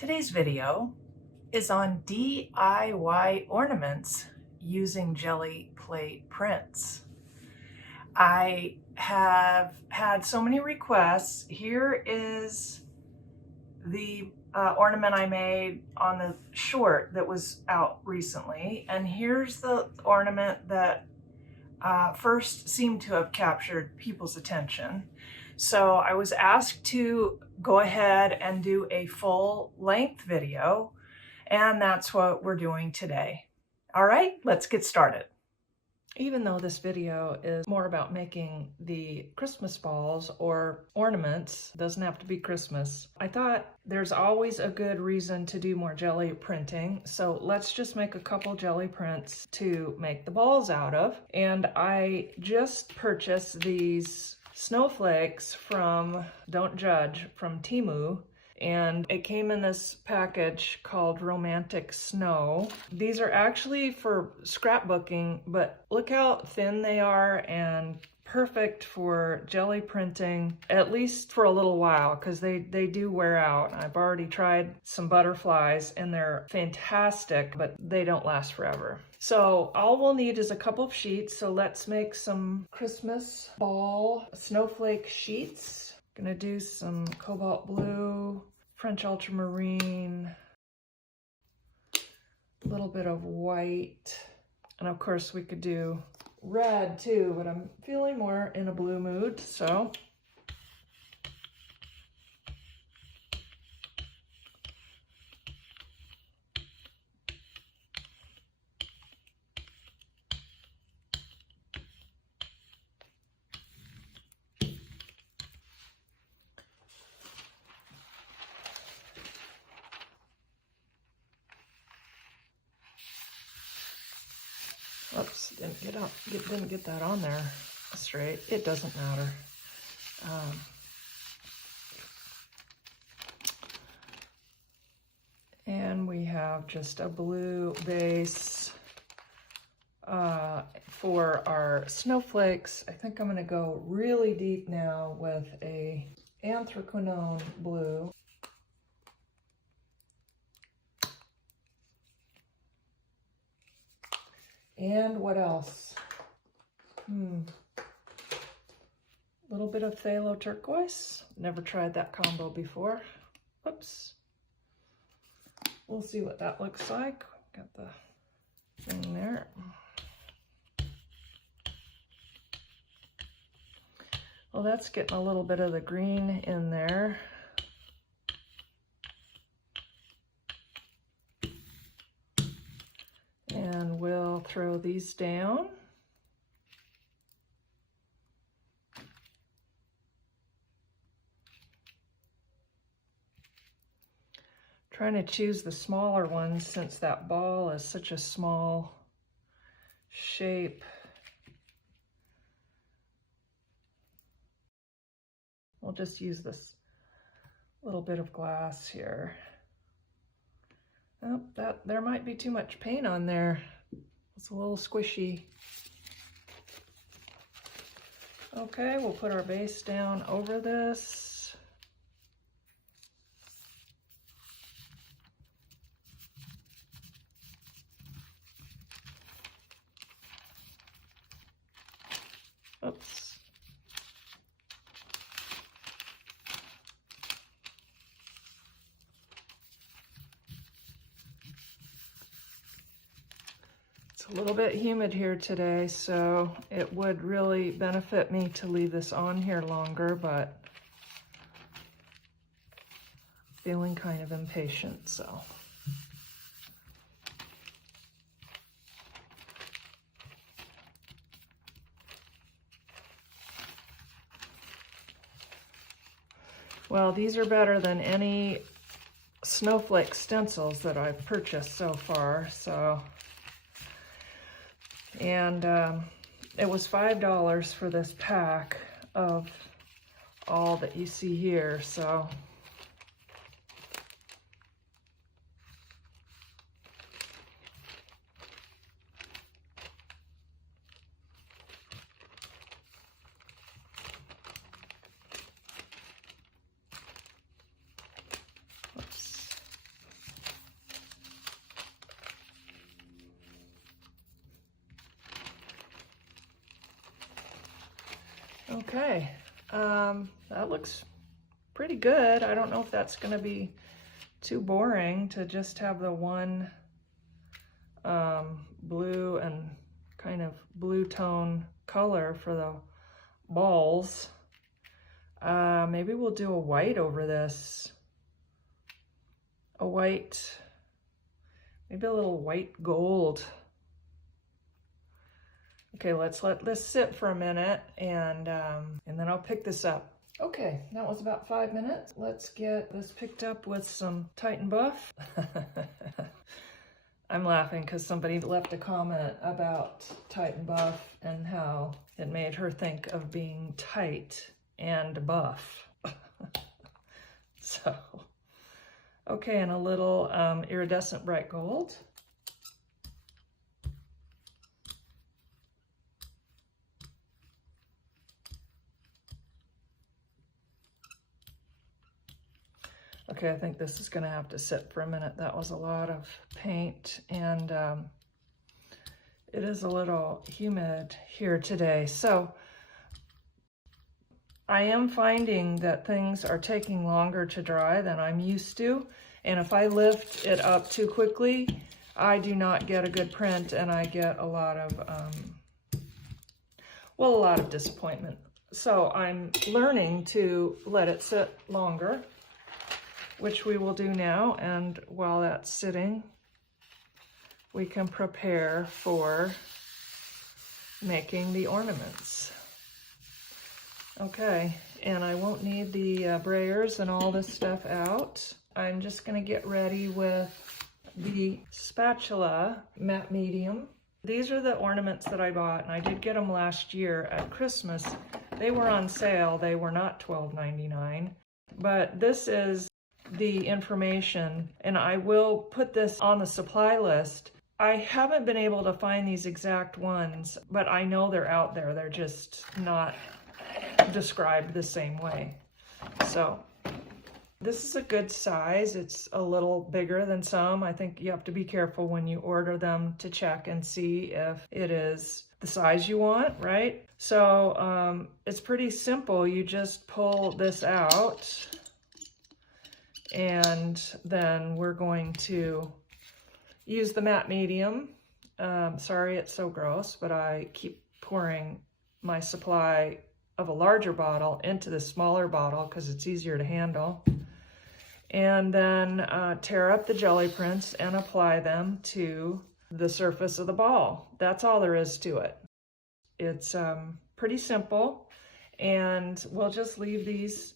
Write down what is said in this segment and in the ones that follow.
Today's video is on DIY ornaments using Gelli plate prints. I have had so many requests. Here is the ornament I made on the short that was out recently, and here's the ornament that first seemed to have captured people's attention. So I was asked to go ahead and do a full length video, and that's what we're doing today. All right, let's get started. Even though this video is more about making the Christmas balls or ornaments, doesn't have to be Christmas, I thought there's always a good reason to do more Gelli printing. So let's just make a couple Gelli prints to make the balls out of. And I just purchased these Snowflakes from, don't judge, from Temu. And it came in this package called Romantic Snow. These are actually for scrapbooking, but look how thin they are and perfect for Gelli printing, at least for a little while, because they do wear out. I've already tried some butterflies and they're fantastic, but they don't last forever. So all we'll need is a couple of sheets. So let's make some Christmas ball snowflake sheets. Gonna do some cobalt blue, French ultramarine, a little bit of white, and of course we could do red too, but I'm feeling more in a blue mood, so. Oops, didn't get that on there straight. It doesn't matter. And we have just a blue base for our snowflakes. I think I'm gonna go really deep now with a anthraquinone blue. And what else? A little bit of phthalo turquoise. Never tried that combo before. Whoops. We'll see what that looks like. Got the thing there. Well, that's getting a little bit of the green in there. And we'll throw these down. Trying to choose the smaller ones since that ball is such a small shape. We'll just use this little bit of glass here. Oh, there might be too much paint on there. It's a little squishy. Okay, we'll put our base down over this. Oops. A little bit humid here today, so it would really benefit me to leave this on here longer, but feeling kind of impatient, so. Well, these are better than any snowflake stencils that I've purchased so far, so. And it was $5 for this pack of all that you see here, so. Oops. Okay, that looks pretty good. I don't know if that's gonna be too boring to just have the one blue and kind of blue tone color for the balls. Maybe we'll do a white over this. A white, maybe a little white gold. Okay, let's let this sit for a minute and then I'll pick this up. Okay, that was about 5 minutes. Let's get this picked up with some Titan Buff. I'm laughing because somebody left a comment about Titan Buff and how it made her think of being tight and buff. So, okay, and a little iridescent bright gold. Okay, I think this is gonna have to sit for a minute. That was a lot of paint, and it is a little humid here today. So I am finding that things are taking longer to dry than I'm used to. And if I lift it up too quickly, I do not get a good print, and I get a lot of, well, a lot of disappointment. So I'm learning to let it sit longer, which we will do now. And while that's sitting, we can prepare for making the ornaments. Okay, and I won't need the brayers and all this stuff out. I'm just gonna get ready with the spatula matte medium. These are the ornaments that I bought, and I did get them last year at Christmas. They were on sale. They were not $12.99, but this is the information, and I will put this on the supply list. I haven't been able to find these exact ones, but I know they're out there. They're just not described the same way. So this is a good size. It's a little bigger than some. I think you have to be careful when you order them to check and see if it is the size you want, right? So it's pretty simple. You just pull this out, and then we're going to use the matte medium. Sorry, it's so gross, but I keep pouring my supply of a larger bottle into the smaller bottle because it's easier to handle. And then tear up the jelly prints and apply them to the surface of the ball. That's all there is to it. It's pretty simple, and we'll just leave these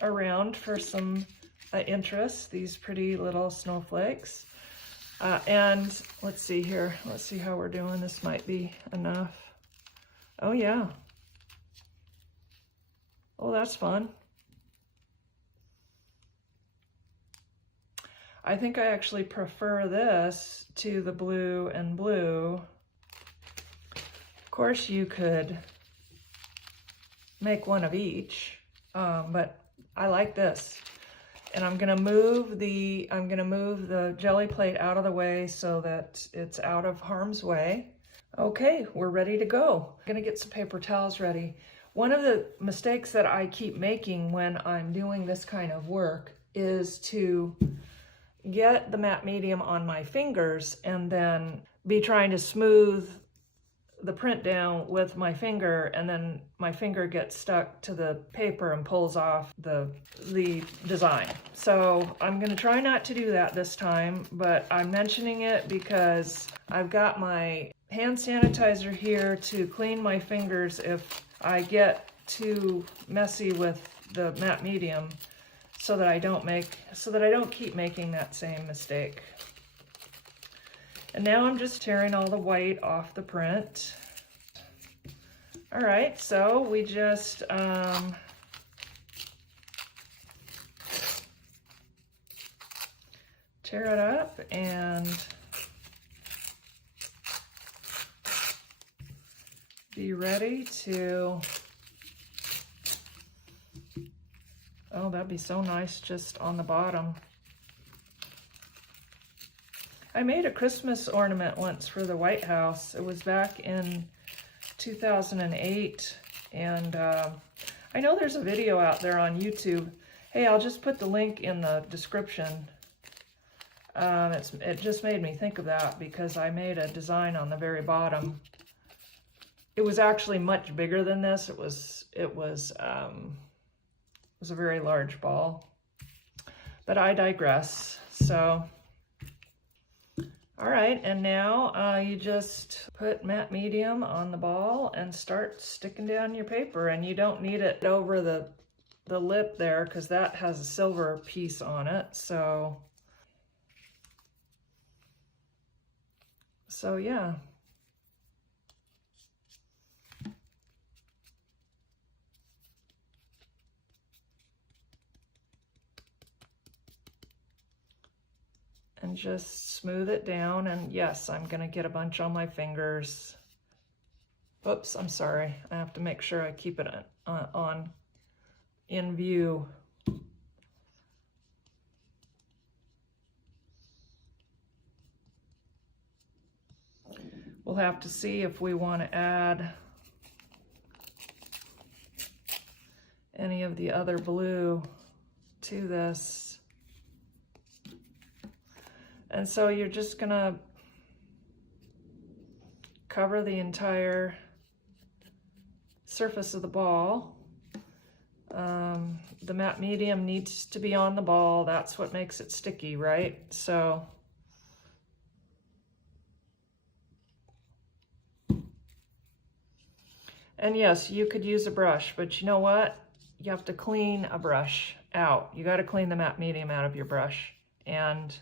around for some interest, these pretty little snowflakes. And let's see here. Let's see how we're doing. This might be enough. Oh yeah. Oh, that's fun. I think I actually prefer this to the blue and blue. Of course, you could make one of each, but I like this. And I'm gonna move the jelly plate out of the way so that it's out of harm's way. Okay, we're ready to go. I'm gonna get some paper towels ready. One of the mistakes that I keep making when I'm doing this kind of work is to get the matte medium on my fingers and then be trying to smooth the print down with my finger, and then my finger gets stuck to the paper and pulls off the design. So I'm gonna try not to do that this time, but I'm mentioning it because I've got my hand sanitizer here to clean my fingers if I get too messy with the matte medium, so that I don't keep making that same mistake. And now I'm just tearing all the white off the print. All right, so we just tear it up and be ready to, oh, that'd be so nice just on the bottom. I made a Christmas ornament once for the White House. It was back in 2008, And I know there's a video out there on YouTube. Hey, I'll just put the link in the description. It just made me think of that because I made a design on the very bottom. It was actually much bigger than this. It was a very large ball. But I digress. So, all right, and now you just put matte medium on the ball and start sticking down your paper. And you don't need it over the lip there because that has a silver piece on it. So yeah. And just smooth it down. And yes, I'm gonna get a bunch on my fingers. Oops, I'm sorry. I have to make sure I keep it on in view. We'll have to see if we want to add any of the other blue to this. And so you're just gonna cover the entire surface of the ball. The matte medium needs to be on the ball. That's what makes it sticky, right? So and yes, you could use a brush, but you know what? You have to clean a brush out. You got to clean the matte medium out of your brush. And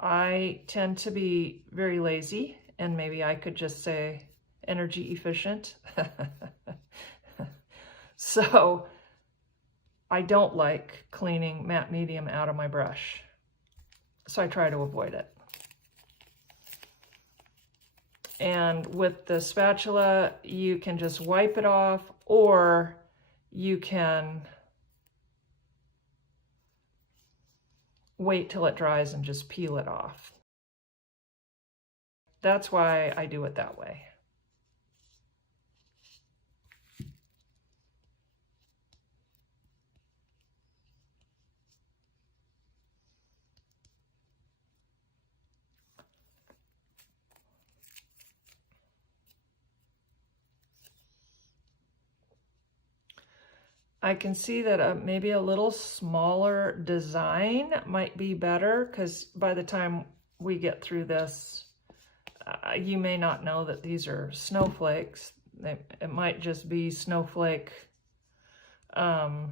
I tend to be very lazy, and maybe I could just say energy efficient. So I don't like cleaning matte medium out of my brush. So I try to avoid it. And with the spatula, you can just wipe it off, or you can wait till it dries and just peel it off. That's why I do it that way. I can see that maybe a little smaller design might be better, because by the time we get through this, you may not know that these are snowflakes. It might just be snowflake, you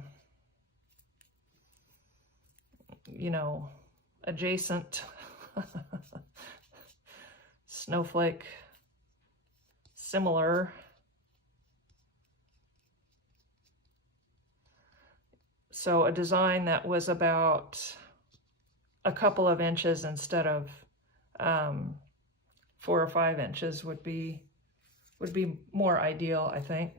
know, adjacent snowflake similar. So a design that was about a couple of inches instead of 4 or 5 inches would be more ideal, I think.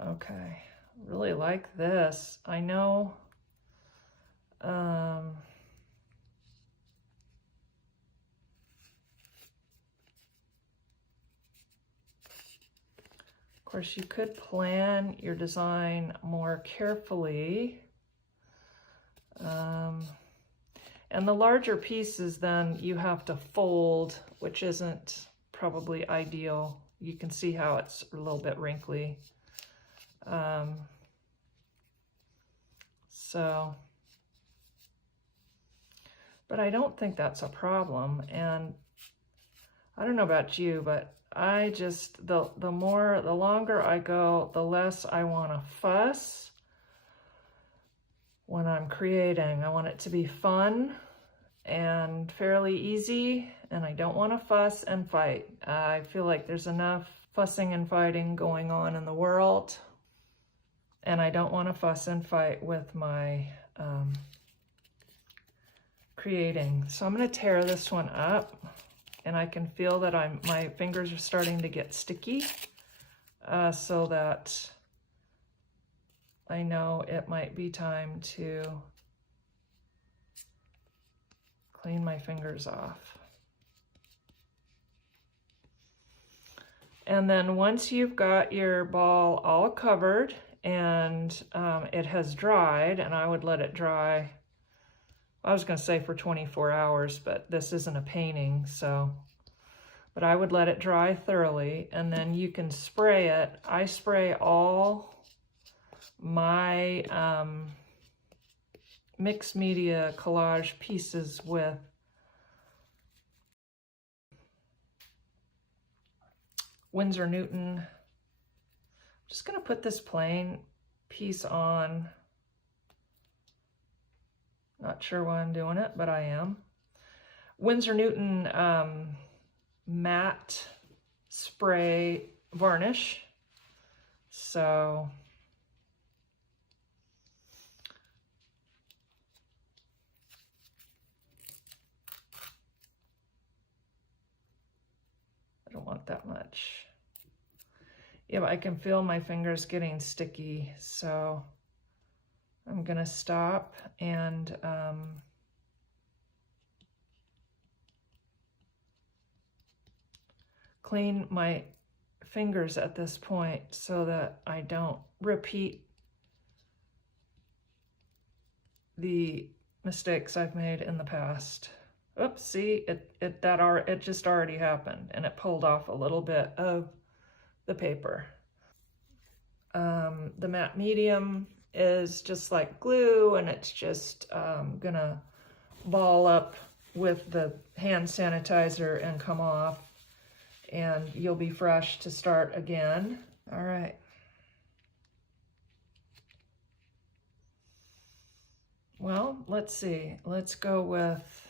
Okay, really like this. I know of course, you could plan your design more carefully. And the larger pieces, then you have to fold, which isn't probably ideal. You can see how it's a little bit wrinkly. But I don't think that's a problem. And I don't know about you, but I just, the longer I go, the less I want to fuss when I'm creating. I want it to be fun and fairly easy, and I don't want to fuss and fight. I feel like there's enough fussing and fighting going on in the world, and I don't want to fuss and fight with my creating. So I'm going to tear this one up, and I can feel that my fingers are starting to get sticky. so that I know it might be time to clean my fingers off. And then once you've got your ball all covered and it has dried, and I would let it dry, I was going to say for 24 hours, but this isn't a painting, so, but I would let it dry thoroughly, and then you can spray it. I spray all my mixed media collage pieces with Winsor Newton. I'm just going to put this plain piece on. Not sure why I'm doing it, but I am. Winsor Newton matte spray varnish. So I don't want that much. Yeah, but I can feel my fingers getting sticky, so I'm gonna stop and clean my fingers at this point so that I don't repeat the mistakes I've made in the past. Oops, see, it just already happened, and it pulled off a little bit of the paper. The matte medium is just like glue, and it's just gonna ball up with the hand sanitizer and come off, and you'll be fresh to start again. All right. Well, let's see. Let's go with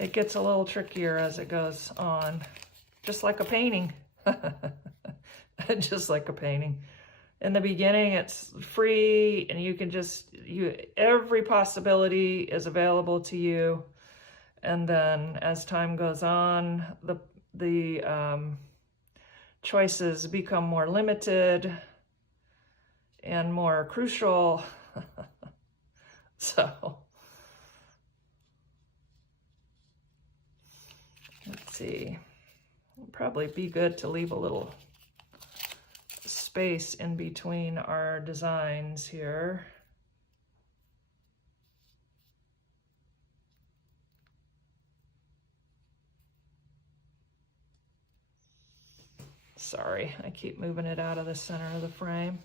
it gets a little trickier as it goes on, just like a painting. Just like a painting. In the beginning, it's free, and you can just, every possibility is available to you. And then as time goes on, the choices become more limited and more crucial. So let's see, it'll probably be good to leave a little space in between our designs here. Sorry, I keep moving it out of the center of the frame.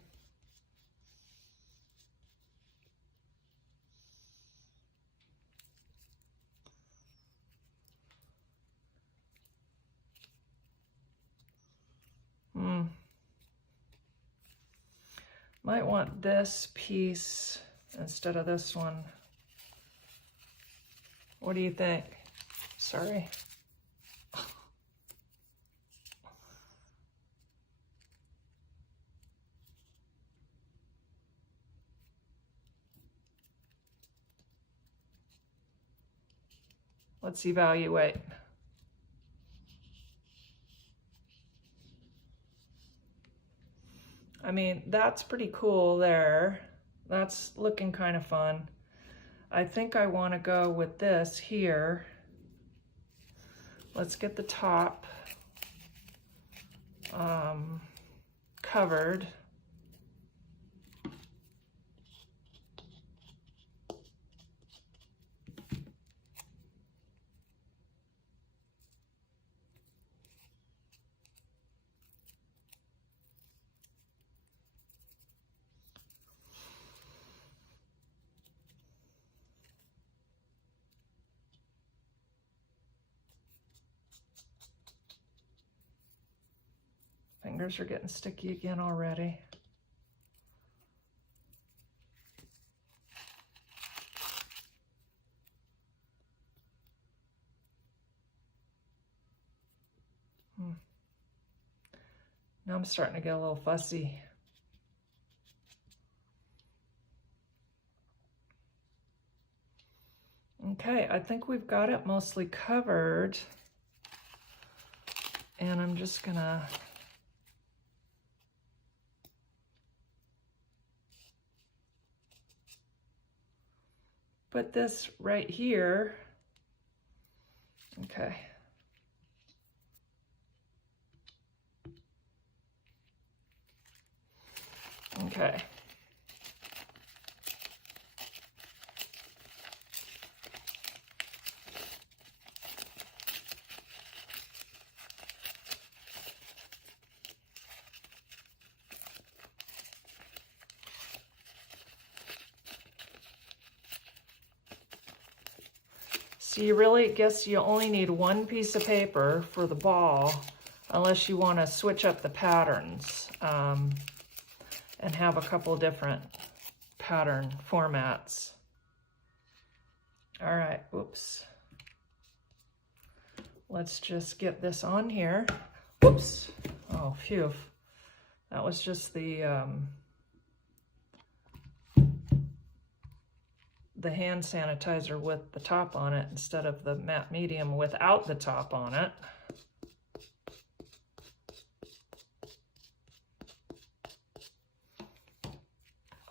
Might want this piece instead of this one. What do you think? Sorry. Let's evaluate. I mean, that's pretty cool there. That's looking kind of fun. I think I want to go with this here. Let's get the top covered. Fingers are getting sticky again already. Now I'm starting to get a little fussy. Okay, I think we've got it mostly covered. And I'm just gonna put this right here. Okay. Okay. So you really guess you only need one piece of paper for the ball, unless you want to switch up the patterns and have a couple different pattern formats. All right, oops. Let's just get this on here. Oops. Oh, phew. That was just the hand sanitizer with the top on it instead of the matte medium without the top on it.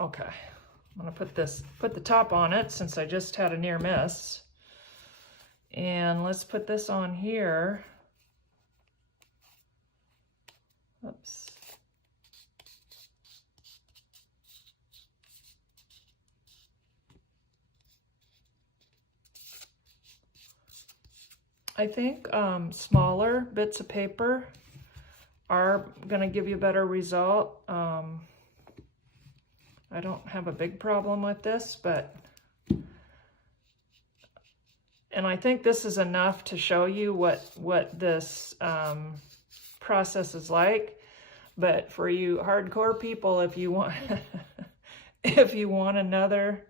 Okay, I'm gonna put the top on it since I just had a near miss. And let's put this on here. Oops. I think smaller bits of paper are gonna give you a better result. I don't have a big problem with this, and I think this is enough to show you what this process is like. But for you hardcore people, if you want if you want another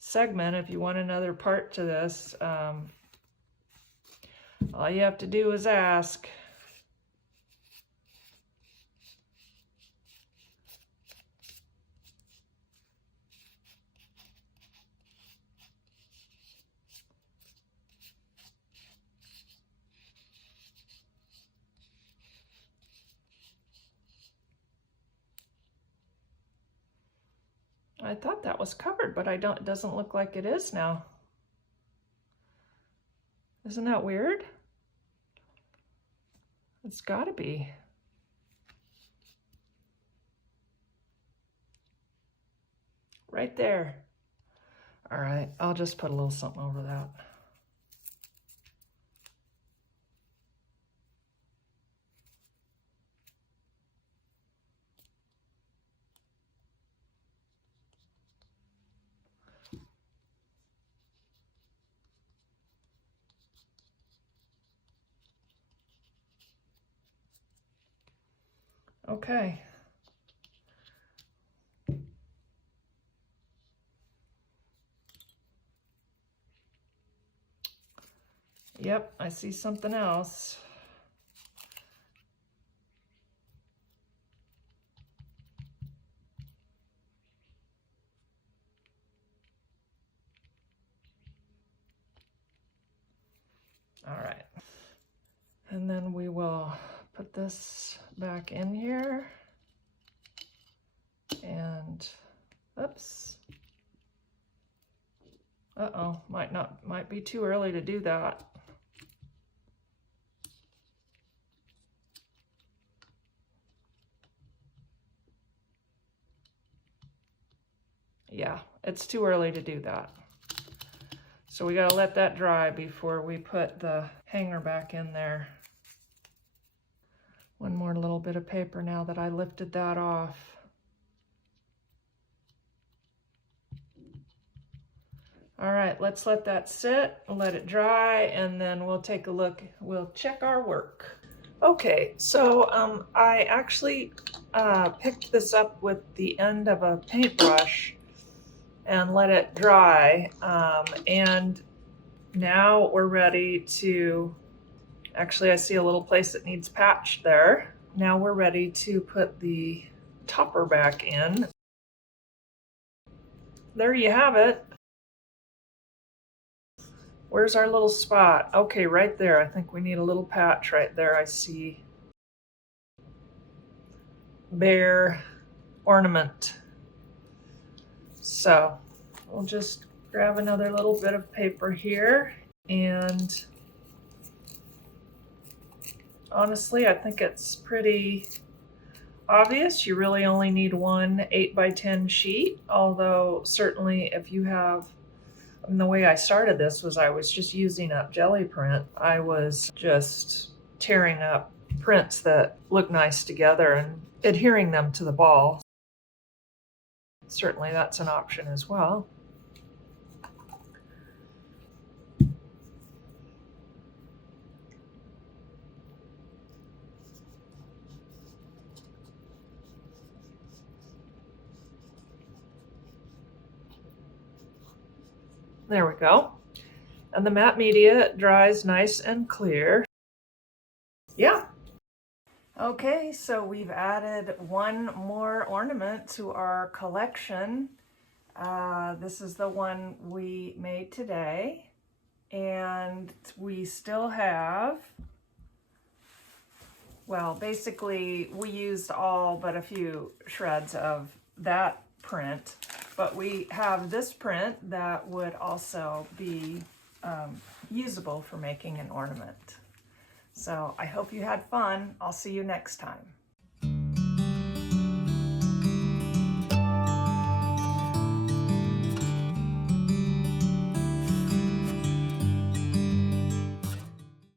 segment, if you want another part to this, all you have to do is ask. I thought that was covered, but it doesn't look like it is now. Isn't that weird? It's gotta be. Right there. All right, I'll just put a little something over that. Okay. Yep, I see something else. All right. And then we will put this back in here. And oops. Uh-oh, might be too early to do that. Yeah, it's too early to do that. So we gotta let that dry before we put the hanger back in there. One more little bit of paper now that I lifted that off. All right, let's let that sit and let it dry, and then we'll take a look. We'll check our work. Okay, so I actually picked this up with the end of a paintbrush and let it dry. And now we're ready to, actually I see a little place that needs patched there. Now we're ready to put the topper back in. There you have it. Where's our little spot? Okay, right there. I think we need a little patch right there. I see bare ornament. So we'll just grab another little bit of paper here, and honestly, I think it's pretty obvious. You really only need one 8x10 sheet, although certainly if you have, and the way I started this was I was just using up Gelli print. I was just tearing up prints that look nice together and adhering them to the ball. Certainly that's an option as well. There we go. And the matte media dries nice and clear. Yeah. Okay, so we've added one more ornament to our collection. This is the one we made today. And we still have, well, basically we used all but a few shreds of that print, but we have this print that would also be usable for making an ornament. So I hope you had fun. I'll see you next time.